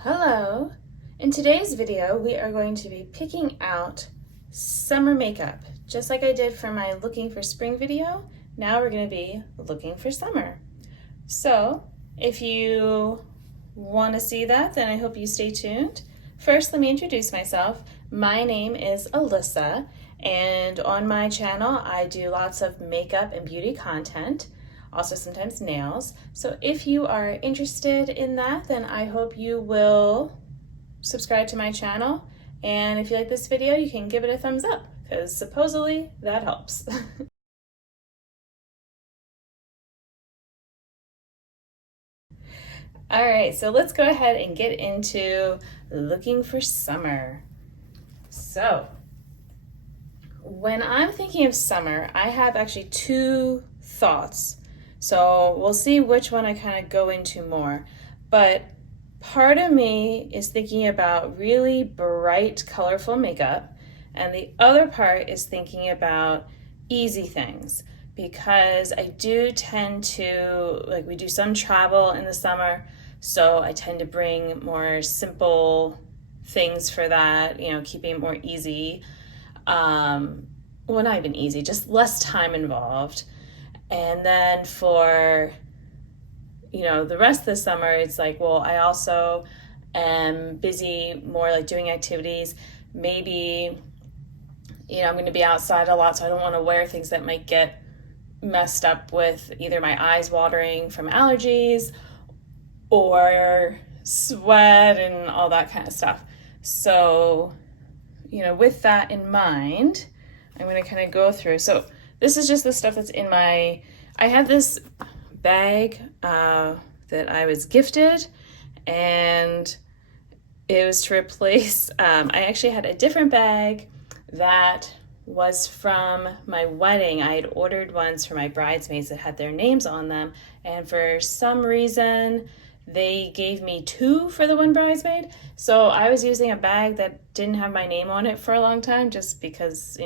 Hello! In today's video, we are going to be picking out summer makeup. Just like I did for my looking for spring video, now we're going to be looking for summer. So if you want to see that, then I hope you stay tuned. First, let me introduce myself. My name is Alyssa, and on my channel, I do lots of makeup and beauty content, also sometimes nails. So if you are interested in that, then I hope you will subscribe to my channel. And if you like this video, you can give it a thumbs up, because supposedly that helps. All right, so let's go ahead and get into looking for summer. So, when I'm thinking of summer, I have actually two thoughts. So we'll see which one I kind of go into more. But part of me is thinking about really bright, colorful makeup, and the other part is thinking about easy things, because I do tend to, like, we do some travel in the summer, so I tend to bring more simple things for that, keeping it more easy. Well, not even easy, just less time involved. And then for, the rest of the summer, it's like, well, I also am busy more like doing activities. Maybe, I'm going to be outside a lot, so I don't want to wear things that might get messed up with either my eyes watering from allergies or sweat and all that kind of stuff. So, with that in mind, I'm going to kind of go through. So this is just the stuff that's in I had this bag that I was gifted, and it was to replace, I actually had a different bag that was from my wedding. I had ordered ones for my bridesmaids that had their names on them, and for some reason they gave me two for the one bridesmaid. So I was using a bag that didn't have my name on it for a long time, just because,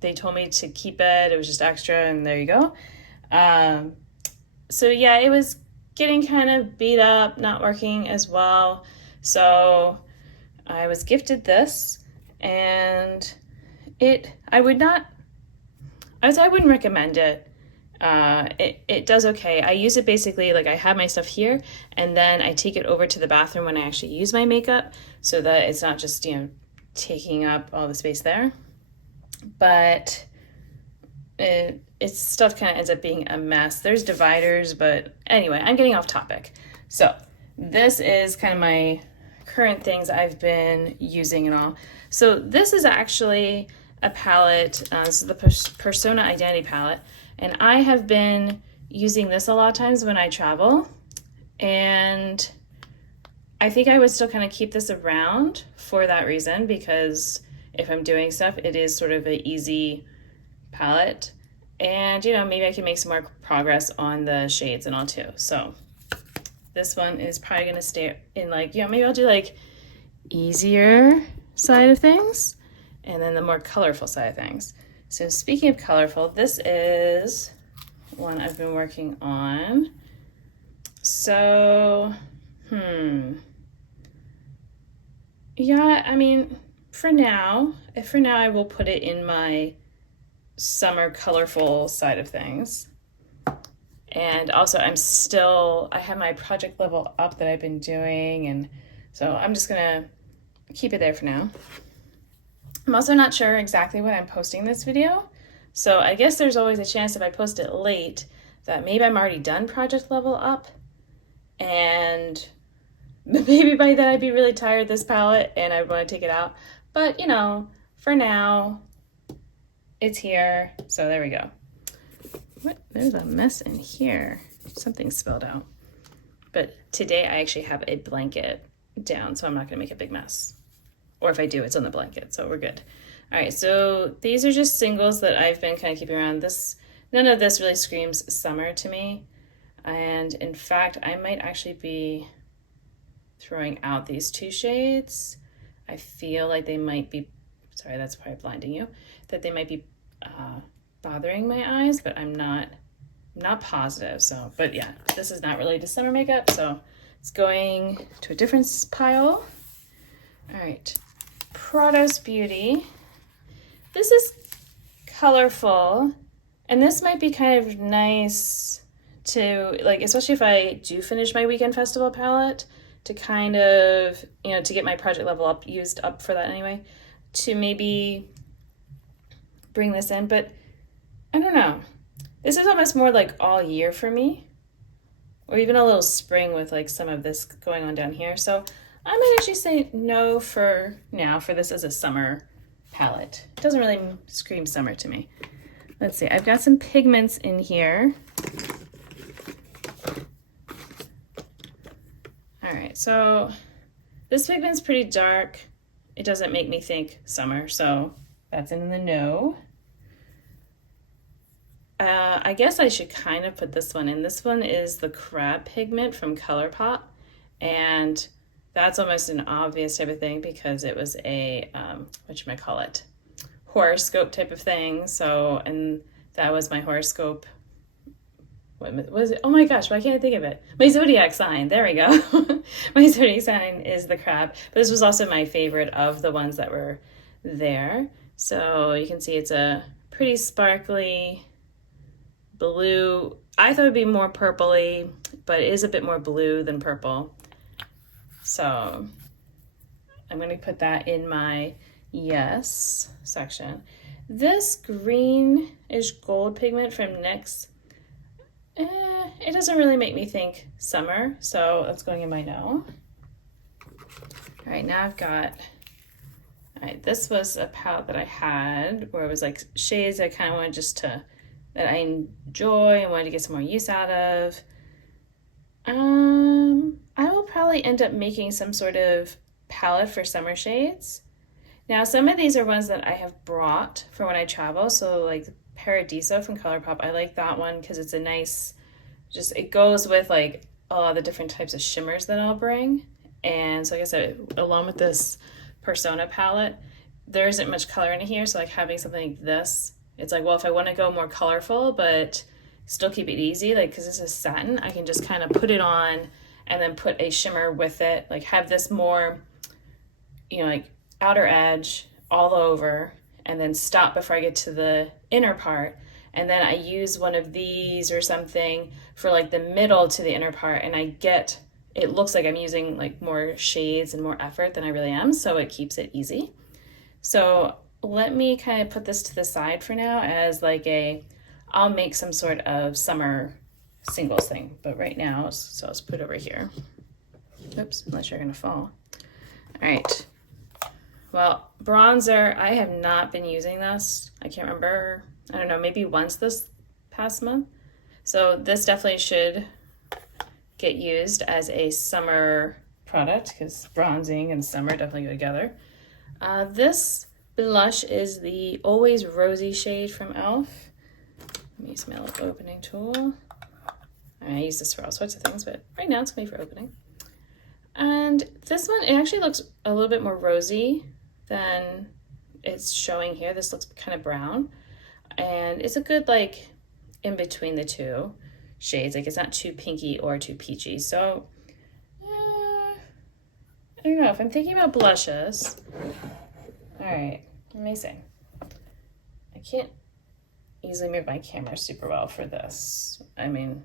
they told me to keep it. It was just extra, and there you go. So yeah, it was getting kind of beat up, not working as well. So I was gifted this, and I wouldn't recommend it. It does okay. I use it basically, like, I have my stuff here, and then I take it over to the bathroom when I actually use my makeup, so that it's not just, taking up all the space there. But it's stuff kind of ends up being a mess. There's dividers, but anyway, I'm getting off topic. So this is kind of my current things I've been using and all. So this is actually a palette. This is the Persona Identity palette, and I have been using this a lot of times when I travel, and I think I would still kind of keep this around for that reason, because if I'm doing stuff, it is sort of an easy palette. And, maybe I can make some more progress on the shades and all too. So this one is probably going to stay in, like, maybe I'll do like easier side of things and then the more colorful side of things. So speaking of colorful, this is one I've been working on. So, yeah, I mean, for now I will put it in my summer colorful side of things. And also I have my project level up that I've been doing, and so I'm just gonna keep it there for now. I'm also not sure exactly when I'm posting this video, so I guess there's always a chance if I post it late that maybe I'm already done project level up, and maybe by then I'd be really tired of this palette and I'd want to take it out. But, for now, it's here. So there we go. What? There's a mess in here. Something spilled out. But today I actually have a blanket down, so I'm not going to make a big mess. Or if I do, it's on the blanket, so we're good. All right, so these are just singles that I've been kind of keeping around. None of this really screams summer to me. And in fact, I might actually be throwing out these two shades. I feel like they might be, sorry, that's probably blinding you, that they might be bothering my eyes, but I'm not positive. So, but yeah, this is not really to summer makeup, so It's going to a different pile. All right, Prados Beauty. This is colorful, and this might be kind of nice to, like, especially if I do finish my Weekend Festival palette, to kind of, you know, to get my project level up, used up for that anyway, to maybe bring this in. But I don't know. This is almost more like all year for me, or even a little spring with like some of this going on down here. So I might actually say no for now for this as a summer palette. It doesn't really scream summer to me. Let's see, I've got some pigments in here. All right, so this pigment's pretty dark. It doesn't make me think summer, so that's in the no. I guess I should kind of put this one in. This one is the Crab pigment from ColourPop, and that's almost an obvious type of thing because it was a, whatchamacallit, horoscope type of thing. So, and that was my horoscope. What was it? Oh my gosh, why can't I think of it? My zodiac sign. There we go. My zodiac sign is the crab. But this was also my favorite of the ones that were there. So you can see it's a pretty sparkly blue. I thought it would be more purpley, but it is a bit more blue than purple. So I'm going to put that in my yes section. This greenish gold pigment from NYX, it doesn't really make me think summer, so that's going in my no. All right, now I've got, all right, this was a palette that I had where it was like shades I kind of wanted just to, that I enjoy and wanted to get some more use out of. I will probably end up making some sort of palette for summer shades. Now, some of these are ones that I have brought for when I travel. So like Paradiso from ColourPop, I like that one because it's a nice, just, it goes with like a lot of the different types of shimmers that I'll bring. And so I guess along with this Persona palette, there isn't much color in here. So like having something like this, it's like, well, if I want to go more colorful, but still keep it easy, like, because this is satin, I can just kind of put it on and then put a shimmer with it, like have this more, you know, like outer edge all over, and then stop before I get to the inner part. And then I use one of these or something for like the middle to the inner part, and I get, it looks like I'm using like more shades and more effort than I really am, so it keeps it easy. So let me kind of put this to the side for now as like I'll make some sort of summer singles thing, but right now, so let's put it over here. Oops, unless you're gonna fall. All right. Well, bronzer, I have not been using this. I can't remember, I don't know, maybe once this past month. So this definitely should get used as a summer product because bronzing and summer definitely go together. This blush is the Always Rosy shade from e.l.f. Let me use my little opening tool. I mean, I use this for all sorts of things, but right now it's going to be for opening. And this one, it actually looks a little bit more rosy than it's showing here. This looks kind of brown. And it's a good, like, in between the two shades. Like, it's not too pinky or too peachy. So, I don't know. If I'm thinking about blushes, all right, let me see. I can't easily move my camera super well for this. I mean,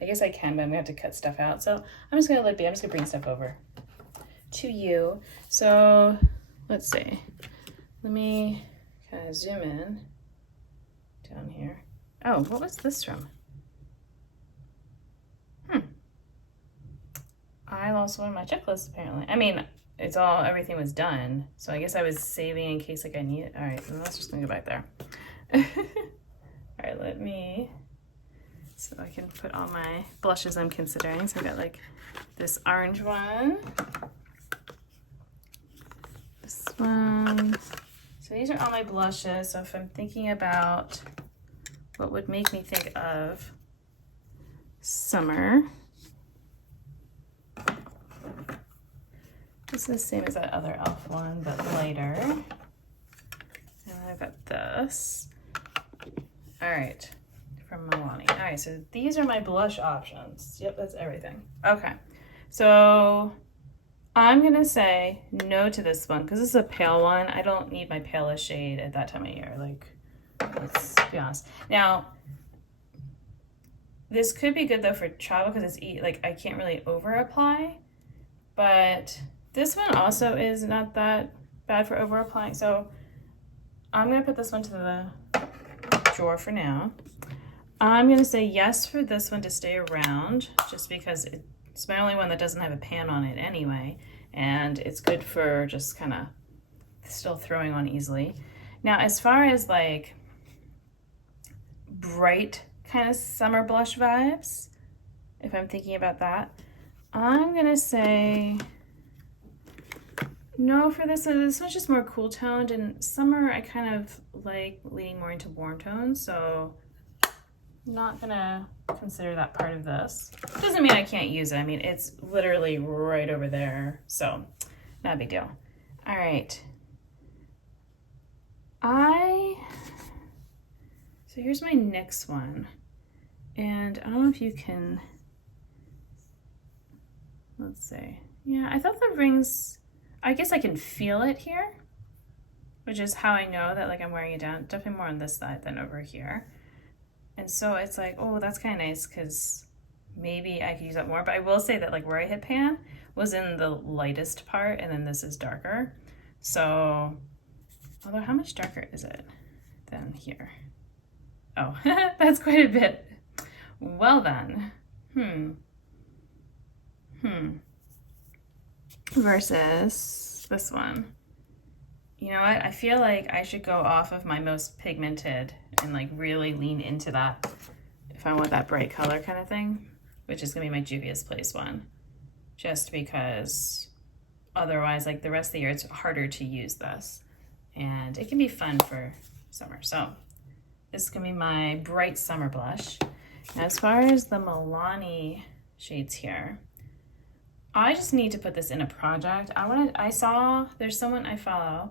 I guess I can, but I'm going to have to cut stuff out. So I'm just going to let it be. I'm just going to bring stuff over to you. So let's see. Let me kind of zoom in down here. Oh, what was this from? I lost one of my checklists apparently. I mean, it's all, everything was done. So I guess I was saving in case like I need it. All right, so let's just gonna go back there. All right, let me, so I can put all my blushes I'm considering. So I got like this orange one, this one. So these are all my blushes. So if I'm thinking about what would make me think of summer, this is the same as that other e.l.f. one, but lighter. And I've got this. All right, from Milani. All right, so these are my blush options. Yep, that's everything. Okay, so I'm going to say no to this one because this is a pale one. I don't need my palest shade at that time of year. Like, let's be honest. Now, this could be good though for travel because it's like I can't really over apply, but this one also is not that bad for over applying. So I'm going to put this one to the drawer for now. I'm going to say yes for this one to stay around just because it's my only one that doesn't have a pan on it anyway, and it's good for just kind of still throwing on easily. Now, as far as like bright kind of summer blush vibes, if I'm thinking about that, I'm going to say no for this one. This one's just more cool toned, and summer I kind of like leaning more into warm tones, so I'm not gonna consider that part of this. Doesn't mean I can't use it. I mean, it's literally right over there, so not a big deal. All right. So here's my next one, and I don't know if you can, let's see. Yeah, I thought the rings, I guess I can feel it here, which is how I know that like I'm wearing it down. Definitely more on this side than over here. And so it's like, oh, that's kind of nice because maybe I could use that more. But I will say that like where I hit pan was in the lightest part, and then this is darker. So, although how much darker is it than here? Oh, that's quite a bit. Well then, versus this one. You know what? I feel like I should go off of my most pigmented and like really lean into that if I want that bright color kind of thing, which is gonna be my Juvia's Place one. Just because otherwise, like the rest of the year, it's harder to use this. And it can be fun for summer. So this is gonna be my bright summer blush. Now, as far as the Milani shades here, I just need to put this in a project. I saw there's someone I follow.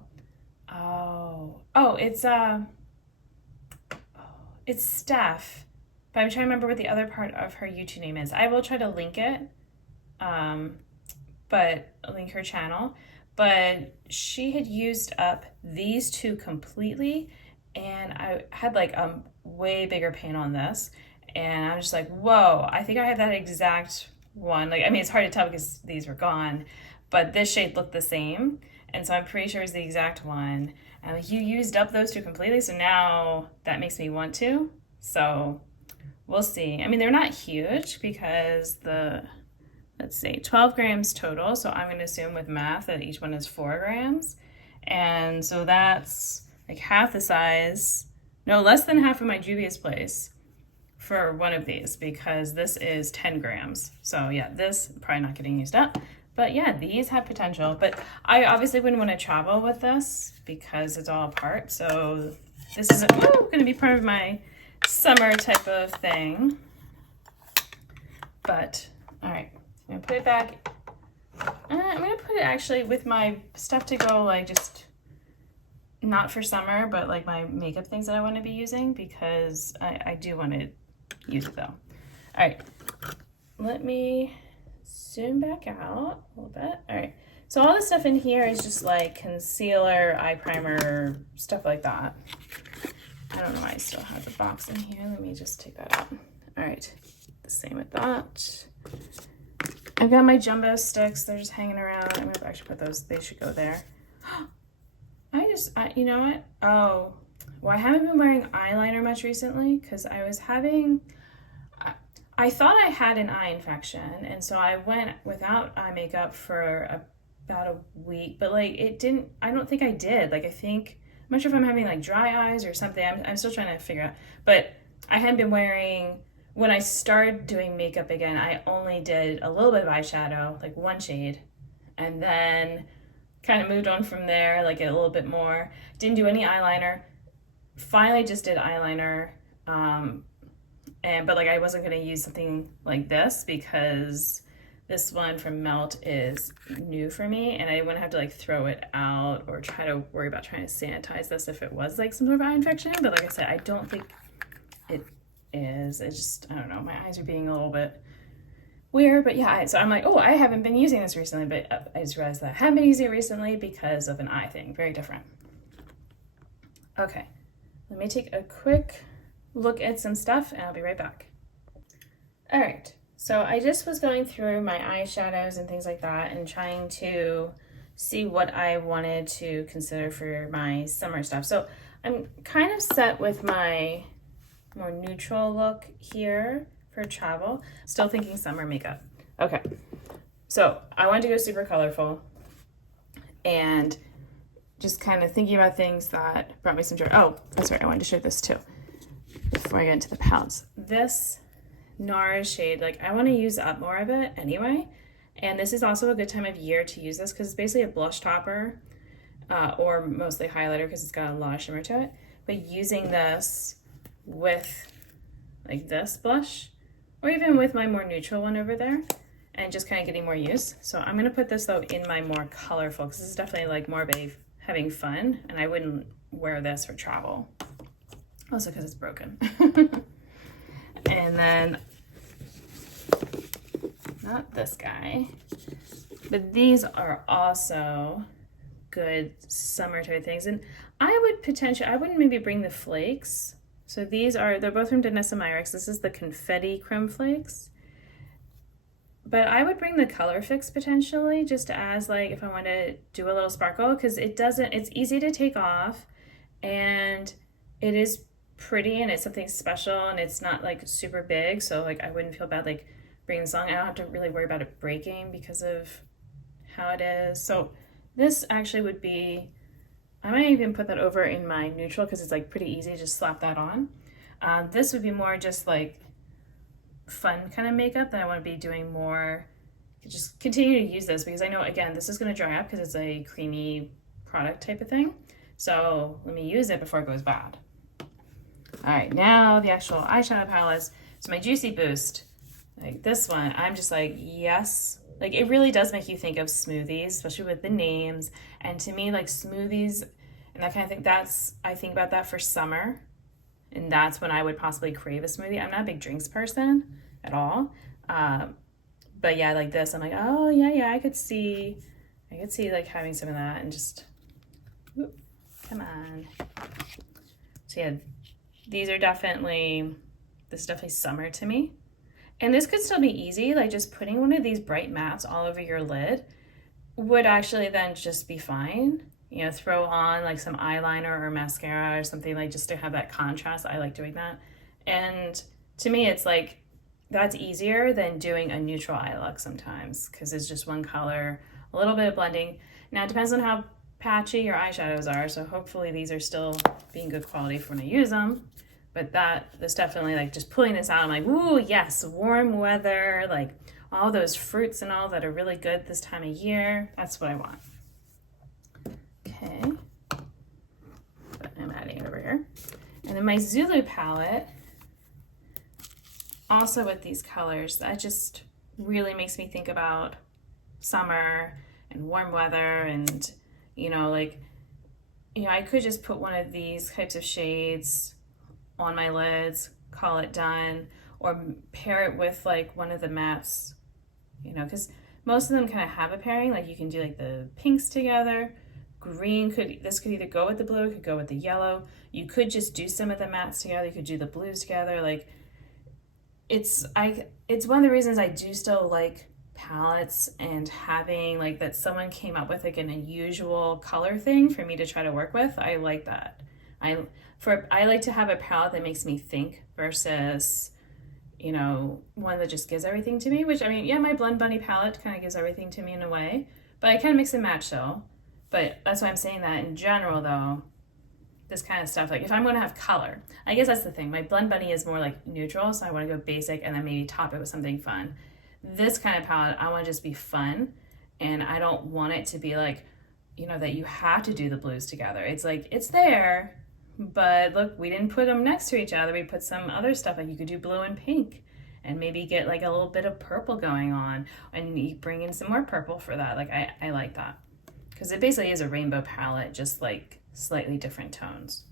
It's Steph, but I'm trying to remember what the other part of her YouTube name is. I will try to link it, but link her channel. But she had used up these two completely, and I had like a way bigger pan on this, and I was just like, whoa, I think I have that exact one. Like, I mean, it's hard to tell because these were gone, but this shade looked the same, and so I'm pretty sure it's the exact one. And like, you used up those two completely, so now that makes me want to. So we'll see. I mean, they're not huge because let's see, 12 grams total. So I'm going to assume with math that each one is 4 grams. And so that's like half the size, no, less than half of my Juvia's Place for one of these, because this is 10 grams. So yeah, this probably not getting used up. But yeah, these have potential. But I obviously wouldn't want to travel with this because it's all apart. So this is going to be part of my summer type of thing. But all right, I'm going to put it back. I'm going to put it actually with my stuff to go, like just not for summer, but like my makeup things that I want to be using, because I do want to use it though. All right, let me zoom back out a little bit. All right, so all the stuff in here is just like concealer, eye primer, stuff like that. I don't know why I still have the box in here. Let me just take that out. All right, the same with that. I've got my jumbo sticks. They're just hanging around. I'm gonna actually put those, they should go there. You know what? Oh, well, I haven't been wearing eyeliner much recently because I was having, I thought I had an eye infection, and so I went without eye makeup for about a week, but like I don't think I did. Like, I'm not sure if I'm having like dry eyes or something. I'm still trying to figure out, but I hadn't been wearing, when I started doing makeup again, I only did a little bit of eyeshadow, like one shade, and then kind of moved on from there, like a little bit more. Didn't do any eyeliner. Finally just did eyeliner, but like I wasn't going to use something like this because this one from Melt is new for me, and I wouldn't have to like throw it out or try to worry about trying to sanitize this if it was like some sort of eye infection. But like I said, I don't think it is. It just, I don't know, my eyes are being a little bit weird, but yeah, so I'm like, oh, I haven't been using this recently, but I just realized that I haven't been using it recently because of an eye thing. Very different. Okay, let me take a quick look at some stuff and I'll be right back. All right, so I just was going through my eyeshadows and things like that and trying to see what I wanted to consider for my summer stuff. So I'm kind of set with my more neutral look here for travel. Still thinking summer makeup. Okay, so I wanted to go super colorful and just kind of thinking about things that brought me some joy. Oh, that's right, I wanted to show this too before I get into the palettes. This NARS shade, like I want to use up more of it anyway, and this is also a good time of year to use this because it's basically a blush topper or mostly highlighter because it's got a lot of shimmer to it. But using this with like this blush or even with my more neutral one over there and just kind of getting more use. So I'm going to put this though in my more colorful because this is definitely like more of a having fun, and I wouldn't wear this for travel. Also because it's broken. And then, not this guy, but these are also good summer type things. And I wouldn't maybe bring the flakes. So they're both from Danessa Myricks. This is the Confetti Creme Flakes. But I would bring the Color Fix potentially just as like if I want to do a little sparkle, because it's easy to take off and it is pretty and it's something special and it's not like super big. So like I wouldn't feel bad like bringing this along. I don't have to really worry about it breaking because of how it is. So this actually would be, I might even put that over in my neutral because it's like pretty easy to just slap that on. This would be more just like fun kind of makeup that I want to be doing more. Just continue to use this because I know, again, this is going to dry up because it's a creamy product type of thing. So let me use it before it goes bad. All right, now the actual eyeshadow palettes. So my Juicy Boost, like this one, I'm just like, yes. Like it really does make you think of smoothies, especially with the names. And to me, like smoothies and that kind of thing, I think about that for summer. And that's when I would possibly crave a smoothie. I'm not a big drinks person at all. But yeah, like this, I'm like, oh yeah, I could see like having some of that and just, whoop, come on. So yeah, this is definitely summer to me. And this could still be easy, like just putting one of these bright mattes all over your lid would actually then just be fine. You know, throw on like some eyeliner or mascara or something like just to have that contrast. I like doing that. And to me, it's like, that's easier than doing a neutral eye look sometimes because it's just one color, a little bit of blending. Now it depends on how patchy your eyeshadows are. So hopefully these are still being good quality for when I use them. But this definitely like just pulling this out, I'm like, ooh, yes, warm weather, like all those fruits and all that are really good this time of year. That's what I want. Okay, but I'm adding it over here. And then my Zulu palette, also with these colors, that just really makes me think about summer and warm weather and, I could just put one of these types of shades on my lids, call it done, or pair it with like one of the mattes, because most of them kind of have a pairing, like you can do like the pinks together. This could either go with the blue, it could go with the yellow. You could just do some of the mattes together, you could do the blues together. Like it's one of the reasons I do still like palettes and having like that someone came up with like an unusual color thing for me to try to work with. I like that. I like to have a palette that makes me think versus, one that just gives everything to me, which my Blend Bunny palette kind of gives everything to me in a way, but I kind of mix and match though. But that's why I'm saying that in general though, this kind of stuff, like if I'm going to have color, I guess that's the thing. My Blend Bunny is more like neutral, so I want to go basic and then maybe top it with something fun. This kind of palette, I want to just be fun, and I don't want it to be like, that you have to do the blues together. It's like, it's there, but look, we didn't put them next to each other. We put some other stuff, like you could do blue and pink and maybe get like a little bit of purple going on, and you bring in some more purple for that. Like I like that because it basically is a rainbow palette, just like slightly different tones.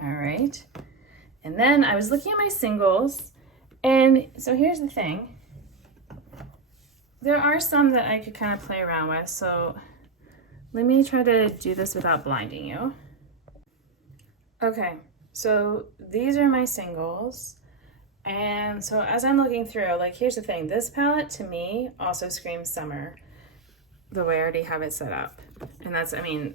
All right. And then I was looking at my singles, and so here's the thing. There are some that I could kind of play around with, so let me try to do this without blinding you. Okay, so these are my singles. And so as I'm looking through, like, here's the thing. This palette to me also screams summer, the way I already have it set up. And that's, I mean,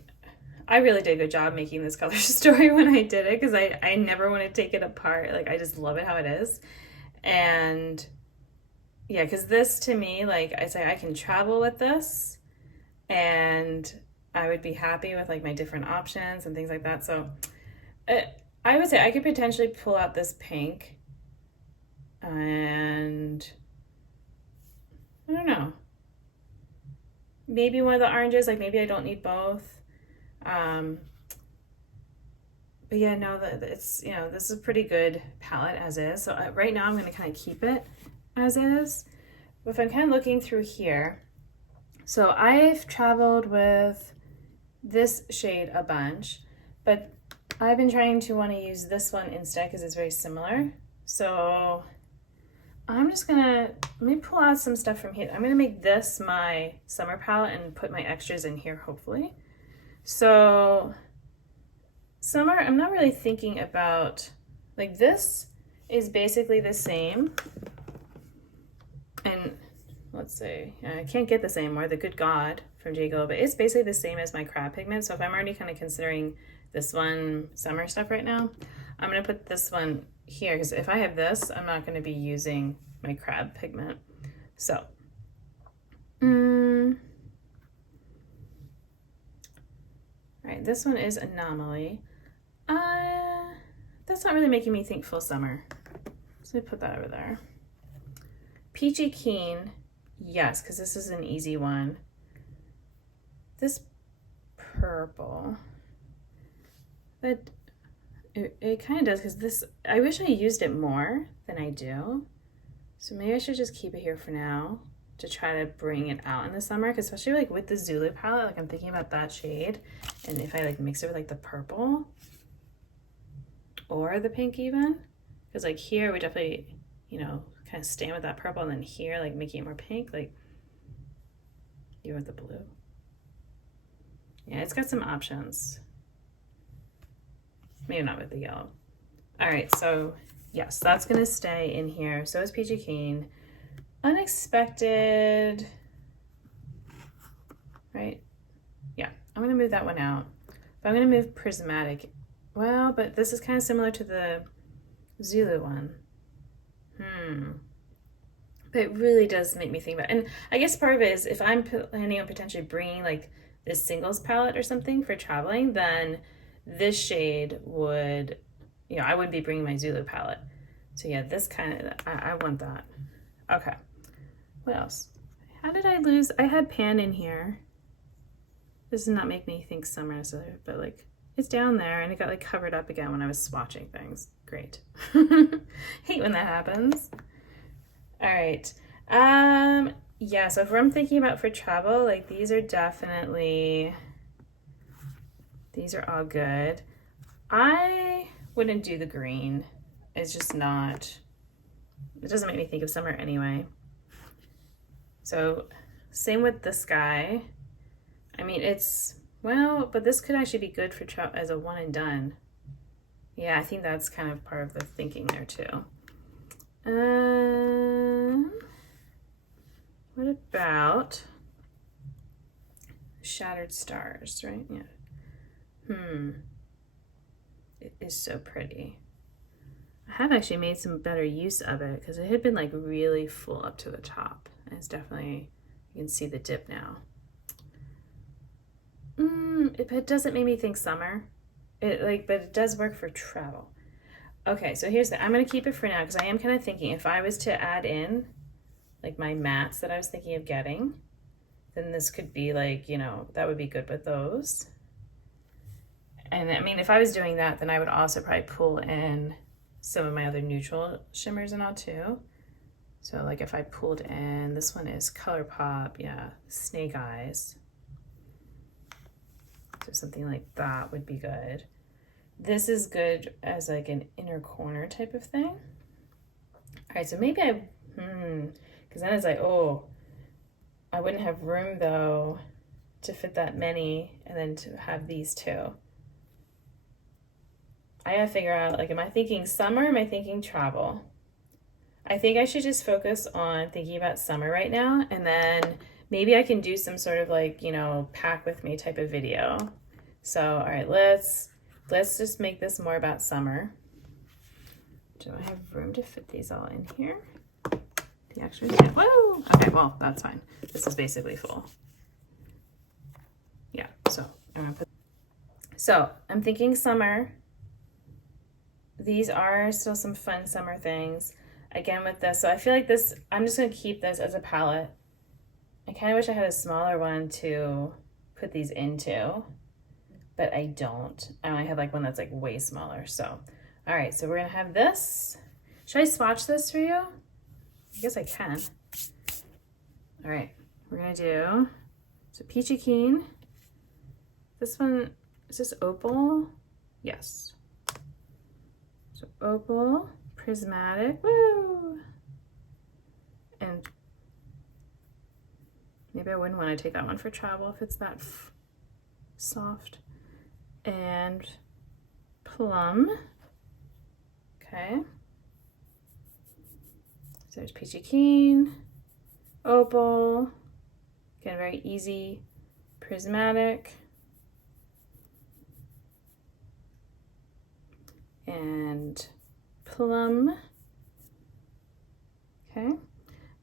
I really did a good job making this color story when I did it, because I never want to take it apart. Like, I just love it how it is. And yeah, because this to me, like, I say I can travel with this, and I would be happy with like my different options and things like that. So I would say I could potentially pull out this pink, and I don't know, maybe one of the oranges, like maybe I don't need both. But yeah, no, it's, you know, this is a pretty good palette as is. So right now I'm going to kind of keep it as is. But if I'm kind of looking through here, so I've traveled with this shade a bunch, but I've been trying to want to use this one instead because it's very similar. So I'm just gonna, let me pull out some stuff from here. I'm gonna make this my summer palette and put my extras in here, hopefully. So summer, I'm not really thinking about, like, this is basically the same. And let's see, I can't get this anymore, the Good God from J.Go, but it's basically the same as my crab pigment. So if I'm already kind of considering this one summer stuff right now, I'm gonna put this one here, because if I have this, I'm not gonna be using my crab pigment. So, all right, this one is Anomaly. That's not really making me think full summer. So I put that over there. Peachy Keen, yes, because this is an easy one. This purple, but it kind of does, because this, I wish I used it more than I do. So maybe I should just keep it here for now to try to bring it out in the summer, because especially like with the Zulu palette, like I'm thinking about that shade, and if I like mix it with like the purple or the pink even, because like here we definitely, you know, kind of staying with that purple, and then here like making it more pink, like you with the blue. Yeah, it's got some options. Maybe not with the yellow. All right, so yes, that's gonna stay in here. So is Peachy Keen. Unexpected, right? Yeah, I'm gonna move that one out. But I'm gonna move Prismatic. Well, but this is kind of similar to the Zulu one. But it really does make me think about it. And I guess part of it is if I'm planning on potentially bringing like this singles palette or something for traveling, then this shade would, you know, I would be bringing my Zulu palette. So yeah, this kind of, I want that. Okay, what else? How did I lose? I had Pan in here. This does not make me think summer necessarily, but like it's down there, and it got like covered up again when I was swatching things. Great. Hate when that happens. All right. Yeah, so if I'm thinking about for travel, like these are definitely, these are all good. I wouldn't do the green. It's just not, it doesn't make me think of summer anyway. So same with the sky. I mean, it's, well, but this could actually be good for as a one and done. Yeah, I think that's kind of part of the thinking there too. What about Shattered Stars, right? Yeah. It is so pretty. I have actually made some better use of it because it had been like really full up to the top. And it's definitely, you can see the dip now. It doesn't make me think summer. But it does work for travel. Okay, so here's I'm gonna keep it for now because I am kind of thinking if I was to add in like my mattes that I was thinking of getting, then this could be like, you know, that would be good with those. And I mean, if I was doing that, then I would also probably pull in some of my other neutral shimmers and all too. So like if I pulled in, this one is ColourPop, yeah, Snake Eyes. So something like that would be good. this is good as like an inner corner type of thing. All right, so maybe because then it's like, oh, I wouldn't have room though to fit that many and then to have these two. I gotta figure out, like, am I thinking summer? Am I thinking travel? I think I should just focus on thinking about summer right now, and then maybe I can do some sort of like, you know, pack with me type of video. So, all right, let's just make this more about summer. Do I have room to fit these all in here? The extras? Yeah. Whoa! Okay, well, that's fine. This is basically full. Yeah, so I'm thinking summer. These are still some fun summer things. Again with this, so I feel like this, I'm just gonna keep this as a palette. I kind of wish I had a smaller one to put these into, but I don't. I only have like one that's like way smaller. So, all right, so we're gonna have this. Should I swatch this for you? I guess I can. All right, we're gonna do, so Peachy Keen. This one, is this Opal? Yes. So Opal, Prismatic, woo! And maybe I wouldn't want to take that one for travel if it's that soft. And Plum, okay. So there's Peachy Keen, Opal, again, very easy, Prismatic, and Plum, okay.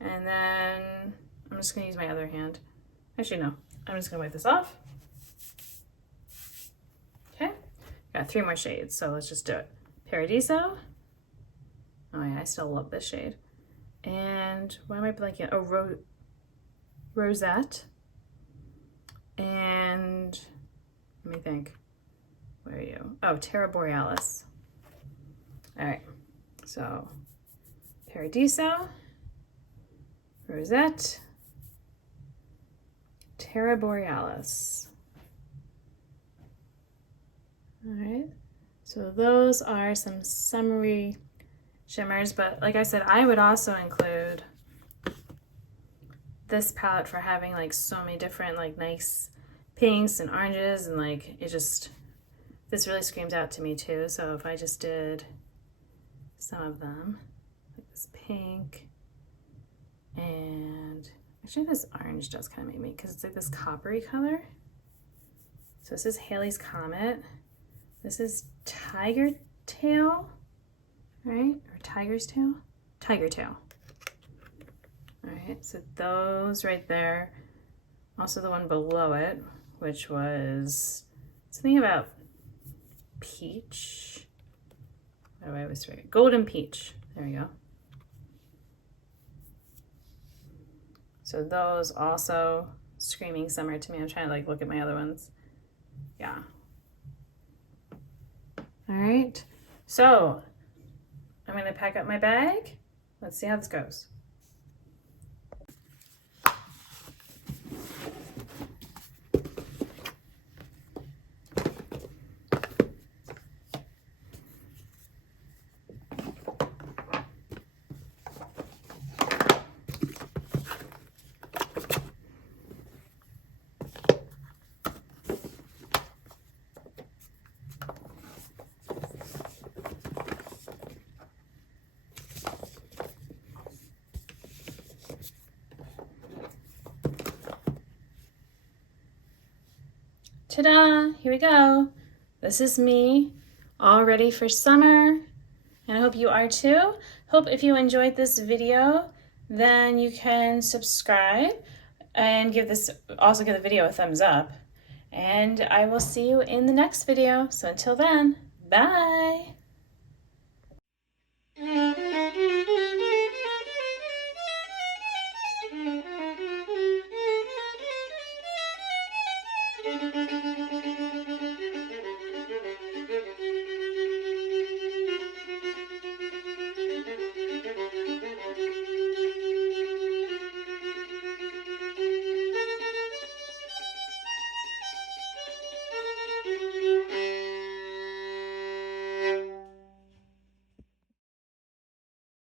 And then I'm just gonna use my other hand. Actually, no, I'm just gonna wipe this off. Okay, got 3 more shades, so let's just do it. Paradiso. Oh yeah, I still love this shade. And why am I blanking? Oh, Rosette. And let me think. Where are you? Oh, Terra Borealis. All right, so Paradiso, Rosette, Terra Borealis. All right, so those are some summery shimmers, but like I said, I would also include this palette for having like so many different like nice pinks and oranges, and like it just, this really screams out to me too. So if I just did some of them, like this pink, and actually this orange does kind of make me, because it's like this coppery color. So this is Halley's Comet. This is Tiger Tail, right? Or Tiger's Tail? Tiger Tail. All right, so those right there. Also the one below it, which was something about peach. What do I always forget? Golden peach. There we go. So those also screaming summer to me. I'm trying to like look at my other ones. Yeah. All right. So I'm gonna pack up my bag. Let's see how this goes. Ta-da! Here we go. This is me, all ready for summer, and I hope you are too. Hope if you enjoyed this video, then you can subscribe and also give the video a thumbs up. And I will see you in the next video. So until then, bye!